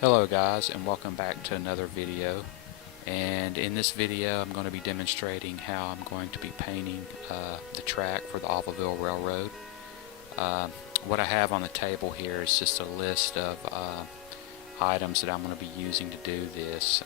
Hello guys, and welcome back to another video. And in this video I'm going to be demonstrating how I'm going to be painting the track for the Alvaville Railroad. What I have on the table here is just a list of items that I'm going to be using to do this.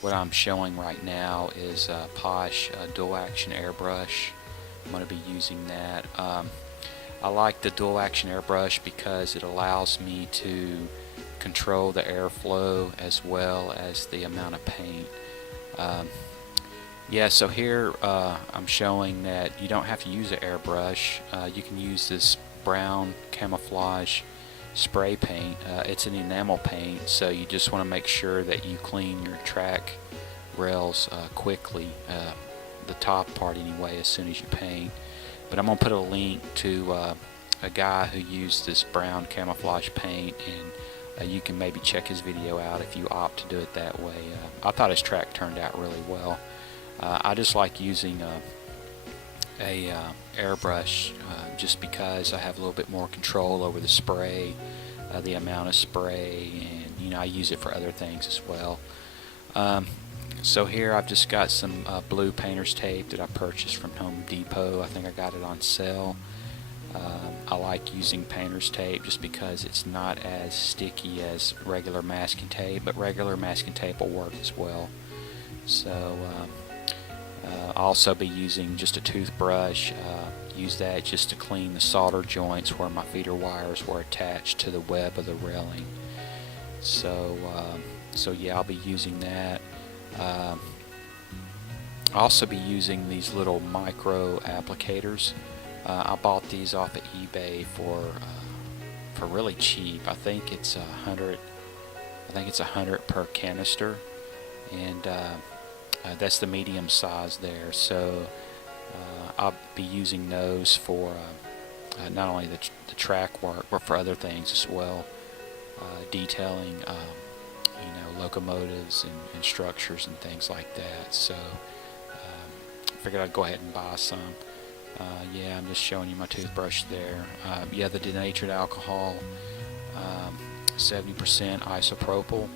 What I'm showing right now is Posh dual action airbrush. I'm going to be using that. I like the dual action airbrush because it allows me to control the airflow as well as the amount of paint. So here I'm showing that you don't have to use an airbrush. You can use this brown camouflage spray paint. It's an enamel paint, so you just want to make sure that you clean your track rails quickly, the top part anyway, as soon as you paint. But I'm going to put a link to a guy who used this brown camouflage paint, and you can maybe check his video out if you opt to do it that way. I thought his track turned out really well. I just like using a airbrush just because I have a little bit more control over the spray, the amount of spray, and I use it for other things as well. So here I've just got some blue painter's tape that I purchased from Home Depot. I think I got it on sale. I like using painter's tape just because it's not as sticky as regular masking tape, but regular masking tape will work as well. So I'll also be using just a toothbrush. Use that just to clean the solder joints where my feeder wires were attached to the web of the railing. So yeah, I'll be using that. I'll also be using these little micro applicators. I bought these off of eBay for really cheap. I think it's $100 per canister, and that's the medium size there. So I'll be using those for not only the track work, but for other things as well, detailing locomotives and structures and things like that. So I figured I'd go ahead and buy some. Yeah, I'm just showing you my toothbrush there. Yeah, the denatured alcohol, 70% isopropyl.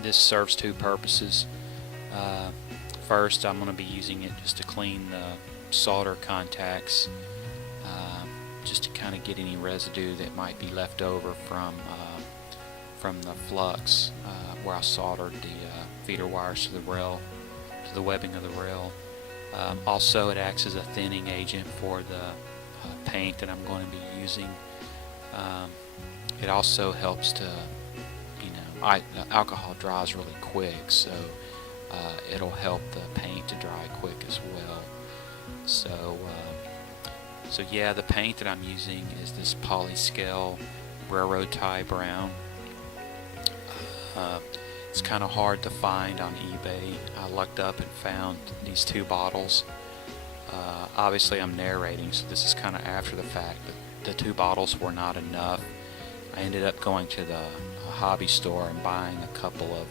This serves two purposes. First, I'm going to be using it just to clean the solder contacts, just to kind of get any residue that might be left over from the flux where I soldered the feeder wires to the rail, to the webbing of the rail. Also, it acts as a thinning agent for the paint that I'm going to be using. It also helps to, alcohol dries really quick, so it'll help the paint to dry quick as well. So yeah, the paint that I'm using is this Polyscale railroad tie brown. It's kind of hard to find on eBay. I looked up and found these two bottles. Obviously I'm narrating, so this is kind of after the fact, but the two bottles were not enough. I ended up going to the hobby store and buying a couple of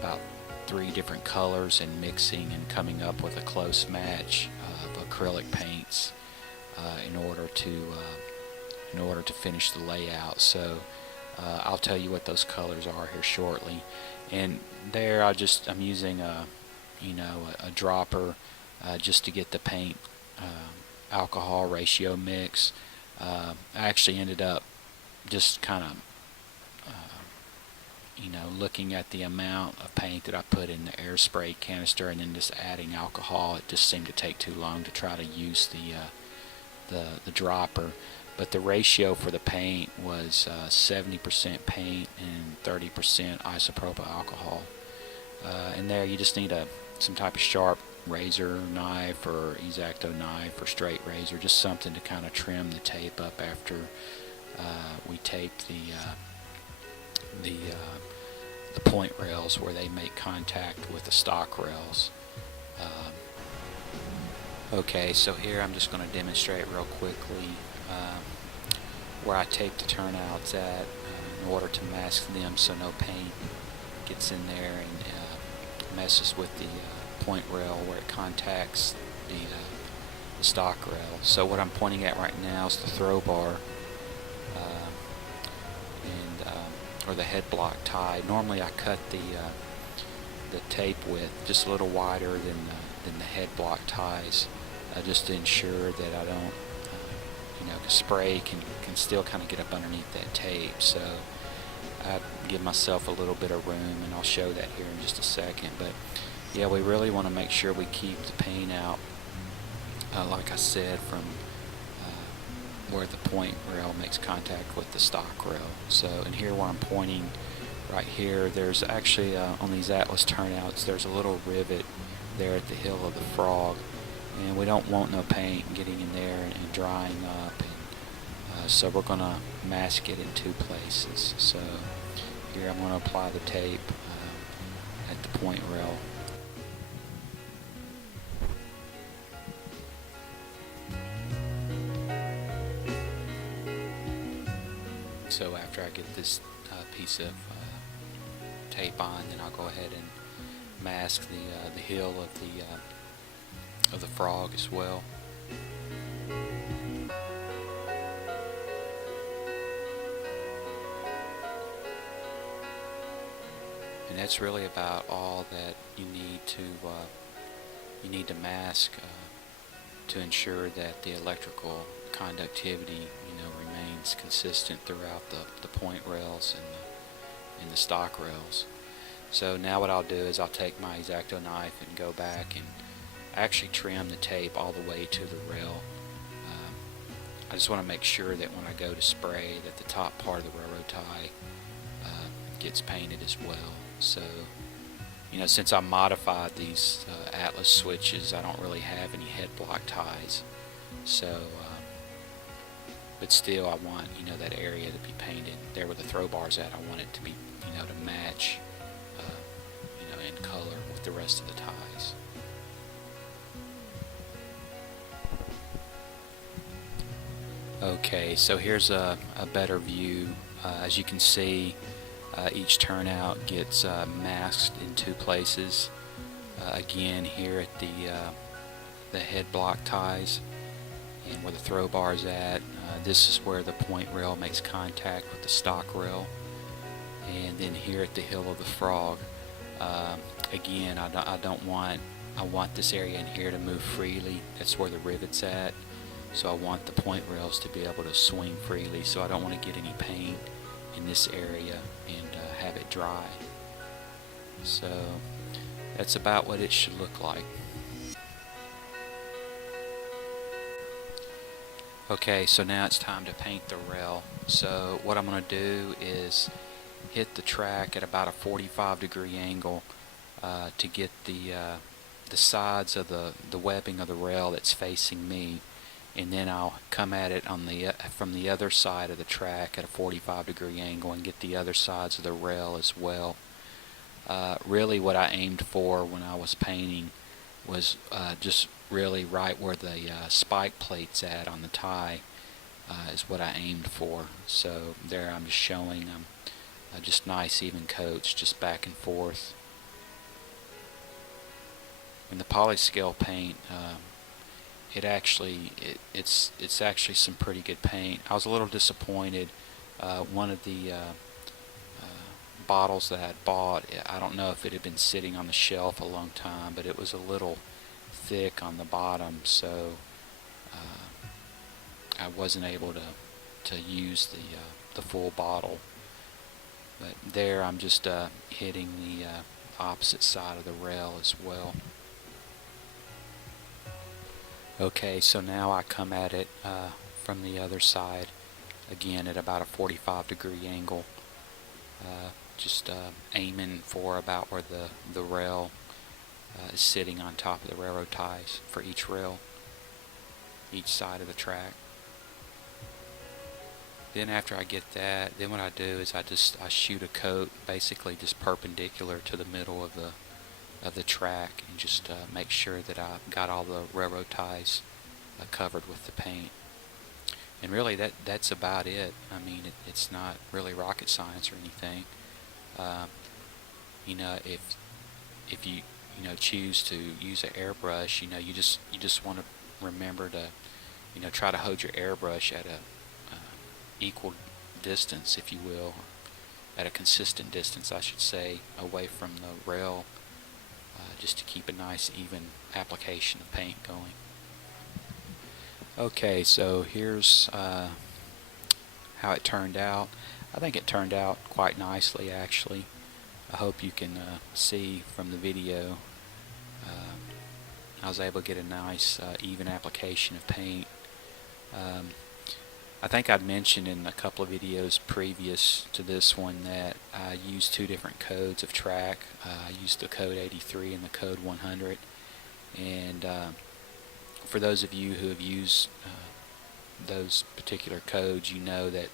about 3 different colors and mixing and coming up with a close match of acrylic paints in order to finish the layout. So I'll tell you what those colors are here shortly. And there I'm using a dropper just to get the paint alcohol ratio mix. I actually ended up just kind of looking at the amount of paint that I put in the air spray canister and then just adding alcohol. It just seemed to take too long to try to use the dropper. But the ratio for the paint was 70% paint and 30% isopropyl alcohol. And there you just need some type of sharp razor knife or X-Acto knife or straight razor, just something to kind of trim the tape up after we tape the point rails where they make contact with the stock rails. Okay, so here I'm just going to demonstrate real quickly where I take the turnouts at in order to mask them so no paint gets in there and messes with the point rail where it contacts the stock rail. So what I'm pointing at right now is the throw bar. and or the head block tie. Normally I cut the tape width just a little wider than the head block ties, just to ensure that I don't, spray can still kind of get up underneath that tape. So I give myself a little bit of room, and I'll show that here in just a second. But yeah, we really want to make sure we keep the paint out, like I said, from where the point rail makes contact with the stock rail. So, and here where I'm pointing right here, there's actually on these Atlas turnouts, there's a little rivet there at the heel of the frog, and we don't want no paint getting in there and drying up, and so we're going to mask it in 2 places. So here I'm going to apply the tape at the point rail. So after I get this piece of tape on, then I'll go ahead and mask the heel of the frog as well. And that's really about all that you need to mask to ensure that the electrical conductivity remains consistent throughout the point rails and the stock rails. So now what I'll do is I'll take my X-Acto knife and go back and actually trim the tape all the way to the rail. I just want to make sure that when I go to spray that the top part of the railroad tie gets painted as well. So since I modified these Atlas switches, I don't really have any head block ties. So but still I want that area to be painted there where the throw bar's at. I want it to be to match in color with the rest of the ties. Okay, so here's a better view. As you can see, each turnout gets masked in 2 places. Again, here at the head block ties and where the throw bar is at, this is where the point rail makes contact with the stock rail. And then here at the heel of the frog, again, I want this area in here to move freely. That's where the rivet's at. So I want the point rails to be able to swing freely. So I don't want to get any paint in this area and have it dry. So that's about what it should look like. Okay, so now it's time to paint the rail. So what I'm going to do is hit the track at about a 45-degree angle to get the sides of the webbing of the rail that's facing me, and then I'll come at it from the other side of the track at a 45-degree angle and get the other sides of the rail as well. Really what I aimed for when I was painting was just really right where the spike plate's at on the tie is what I aimed for. So there I'm just showing just nice even coats just back and forth. And the polyscale paint, it's actually some pretty good paint. I was a little disappointed. One of the bottles that I bought, I don't know if it had been sitting on the shelf a long time, but it was a little thick on the bottom, so I wasn't able to use the full bottle. But there I'm just hitting the opposite side of the rail as well. Okay, so now I come at it from the other side, again at about a 45-degree angle, just aiming for about where the rail is sitting on top of the railroad ties for each rail, each side of the track. Then after I get that, then what I do is I shoot a coat basically just perpendicular to the middle of the track, and just make sure that I've got all the railroad ties covered with the paint. And really that's about it. I mean, it's not really rocket science or anything. If you choose to use an airbrush, you just want to remember to try to hold your airbrush at a equal distance, if you will, at a consistent distance I should say, away from the rail, just to keep a nice even application of paint going. Okay, so here's how it turned out. I think it turned out quite nicely actually. I hope you can see from the video. I was able to get a nice even application of paint. I think I'd mentioned in a couple of videos previous to this one that I used two different codes of track. I used the code 83 and the code 100, and for those of you who have used those particular codes, you know that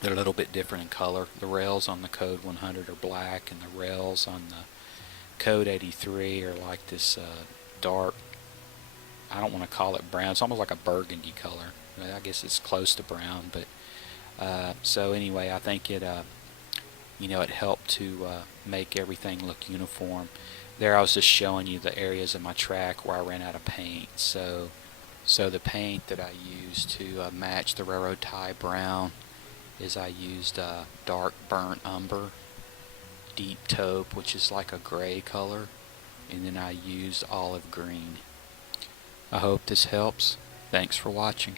they're a little bit different in color. The rails on the code 100 are black, and the rails on the code 83 are like this dark, I don't want to call it brown, it's almost like a burgundy color. I guess it's close to brown, but so anyway, I think it it helped to make everything look uniform. There I was just showing you the areas of my track where I ran out of paint. So the paint that I used to match the railroad tie brown is I used dark burnt umber, deep taupe, which is like a gray color, and then I used olive green. I hope this helps. Thanks for watching.